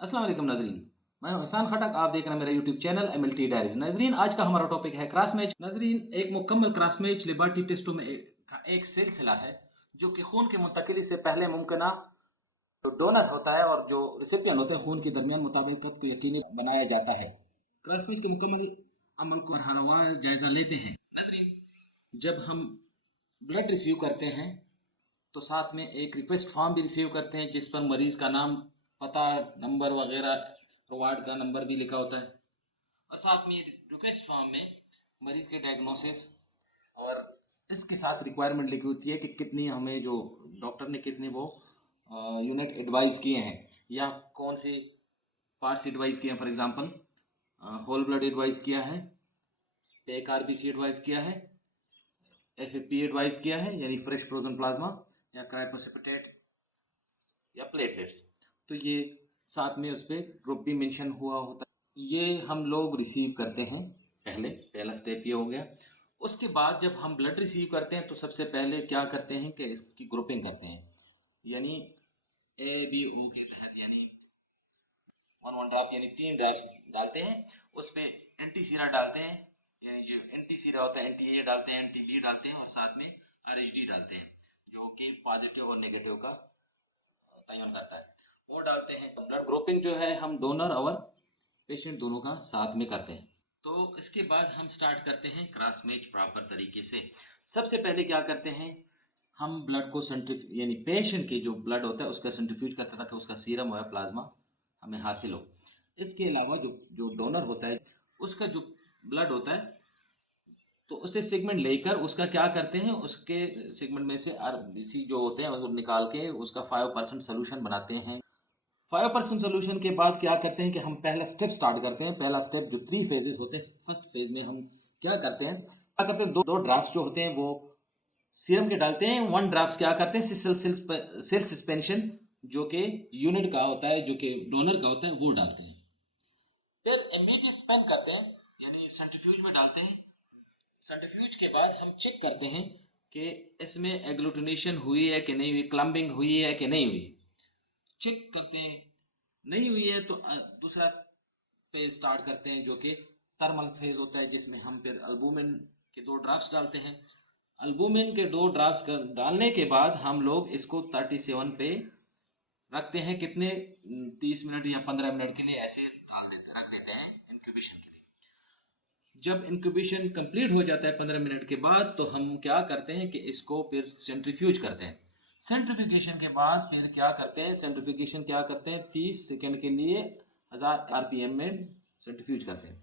अस्सलाम वालेकुम नाजरीन। मैं हूं एहसान खटक। आप देख रहे हैं मेरा यूट्यूब चैनल MLT डायरीज। नाजरीन, आज का हमारा टॉपिक है क्रॉस मैच। नाजरीन, एक मुकम्मल क्रॉस मैच लेबॉरेटरी टेस्टों में का एक सिलसिला है जो कि खून की मुंतकिली से पहले मुमकिन जो डोनर होता है और जो रिसिपियन होते हैं खून के दरमियान मुताबिकत को यकीनी बनाया जाता है। क्रॉस मैच के मुकम्मल अमल को हर जायजा लेते हैं। नाजरीन, जब हम ब्लड रिसीव करते हैं तो साथ में एक रिक्वेस्ट फॉर्म भी रिसीव करते हैं जिस पर मरीज का नाम, पता, नंबर वगैरह, वार्ड का नंबर भी लिखा होता है। और साथ में रिक्वेस्ट फॉर्म में मरीज के डायग्नोसिस और इसके साथ रिक्वायरमेंट लिखी होती है कि कितनी हमें जो डॉक्टर ने कितने वो यूनिट एडवाइस किए हैं या कौन से पार्ट्स एडवाइस किए हैं। For example, whole blood advice किया है, एक RBC एडवाइस किया है, FFP एडवाइस किया है यानी फ्रेश फ्रोजन प्लाज्मा, या क्रायोप्रेसिपिटेट या प्लेटलेट्स। तो ये साथ में उस पर ग्रुप भी मेंशन हुआ होता है। ये हम लोग रिसीव करते हैं। पहला स्टेप ये हो गया। उसके बाद जब हम ब्लड रिसीव करते हैं तो सबसे पहले क्या करते हैं कि इसकी ग्रुपिंग करते हैं, यानी ABO के तहत, यानी वन ड्रॉप यानी 3 ड्रॉप्स डालते हैं। उस पर एंटी सीरा डालते हैं, यानी जो एंटी सीरा होता है NTA डालते हैं, NTB डालते हैं और साथ में RHD डालते हैं जो कि पॉजिटिव और नेगेटिव का तयन करता है, वो डालते हैं। ब्लड ग्रुपिंग जो है हम डोनर और पेशेंट दोनों का साथ में करते हैं। तो इसके बाद हम स्टार्ट करते हैं क्रॉस मैच प्रॉपर तरीके से। सबसे पहले क्या करते हैं, हम ब्लड को यानी पेशेंट के जो ब्लड होता है उसका सेंट्रीफ्यूज करते हैं ताकि उसका सीरम या प्लाज्मा हमें हासिल हो। इसके अलावा जो जो डोनर होता है उसका जो ब्लड होता है तो उससे सेगमेंट लेकर उसका क्या करते हैं, उसके सेगमेंट में से RBC जो होते हैं उसको निकाल के उसका 5% सोल्यूशन बनाते हैं। 5% सोल्यूशन के बाद क्या करते हैं कि हम पहला स्टेप स्टार्ट करते हैं। पहला स्टेप जो 3 फेजेस होते हैं, फर्स्ट फेज में हम क्या करते हैं, दो ड्रॉप्स जो होते हैं वो सीरम के डालते हैं। 1 ड्रॉप्स क्या करते हैं, सेल सस्पेंशन जो कि यूनिट का होता है, जो कि डोनर का होता है, वो डालते हैं। फिर इमीडिएट स्पेन करते हैं, यानी सेंट्रीफ्यूज में डालते हैं। सेंट्रीफ्यूज के बाद हम चेक करते हैं कि इसमें एग्लूटिनेशन हुई है कि नहीं हुई, क्लम्बिंग हुई है कि नहीं हुई, चेक करते हैं। नहीं हुई है तो दूसरा फेज स्टार्ट करते हैं जो कि थर्मल फेज होता है, जिसमें हम फिर अल्बुमिन के 2 ड्रॉप्स डालते हैं। अल्बुमिन के 2 ड्रॉप्स डालने के बाद हम लोग इसको 37 पे रखते हैं। कितने, 30 मिनट या 15 मिनट के लिए ऐसे रख देते हैं इंक्यूबेशन के लिए। जब इंक्यूबेशन कंप्लीट हो जाता है 15 मिनट के बाद तो हम क्या करते हैं कि इसको फिर सेंट्रीफ्यूज करते हैं। सेंट्रीफ्यूगेशन के बाद फिर क्या करते हैं, 30 सेकंड के लिए 1000 RPM में सेंट्रीफ्यूज करते हैं।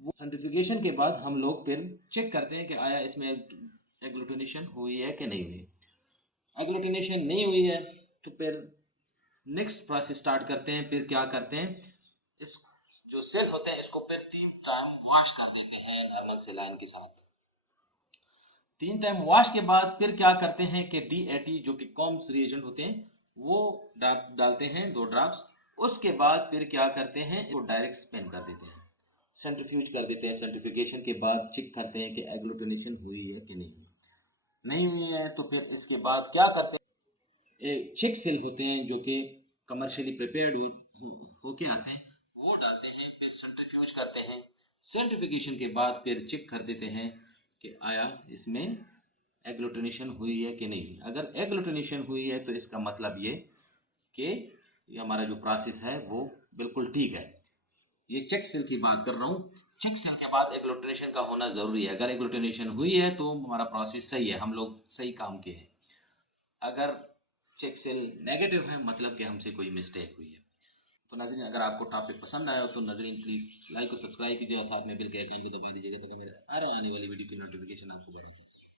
वो सेंट्रीफ्यूगेशन के बाद हम लोग फिर चेक करते हैं कि आया इसमें एग्लूटिनेशन हुई है कि नहीं हुई। एग्लूटिनेशन नहीं हुई है तो फिर नेक्स्ट प्रोसेस स्टार्ट करते हैं। फिर क्या करते हैं, इस जो सेल होते हैं इसको फिर 3 टाइम वॉश कर देते हैं नॉर्मल सेलाइन के साथ। 3 टाइम वॉश के बाद फिर क्या करते हैं कि DAT जो कि कॉम्स रिएजेंट होते हैं वो डालते हैं 2 ड्रॉप्स। उसके बाद फिर क्या करते हैं, वो डायरेक्ट स्पेन कर देते हैं, सेंट्रीफ्यूज कर देते हैं। सेंट्रीफ्यूगेशन के बाद चेक करते हैं कि एग्लूटिनेशन हुई है कि नहीं हुई। नहीं हुई है तो फिर इसके बाद क्या करते हैं, चिक सेल होते हैं जो कि कमर्शियली प्रिपेयर्ड होके आते हैं, वो डालते हैं, फिर सेंट्रीफ्यूज करते हैं। सेंट्रीफिकेशन के बाद फिर चेक कर देते हैं कि आया इसमें एग्लूटिनेशन हुई है कि नहीं। अगर एग्लूटिनेशन हुई है तो इसका मतलब ये कि ये हमारा जो प्रोसेस है वो बिल्कुल ठीक है। ये चेक सेल की बात कर रहा हूँ। चेक सेल के बाद एग्लूटिनेशन का होना ज़रूरी है। अगर एग्लूटिनेशन हुई है तो हमारा प्रोसेस सही है, हम लोग सही काम किए हैं। अगर चेक सेल नेगेटिव है मतलब कि हमसे कोई मिस्टेक हुई है। तो नाज़रीन, अगर आपको टॉपिक पसंद आया हो तो नाज़रीन प्लीज़ लाइक और सब्सक्राइब कीजिए और साथ में बेल के आइकन को दबा दीजिएगा ताकि मेरे हर आने वाली वीडियो की नोटिफिकेशन आपको बराबर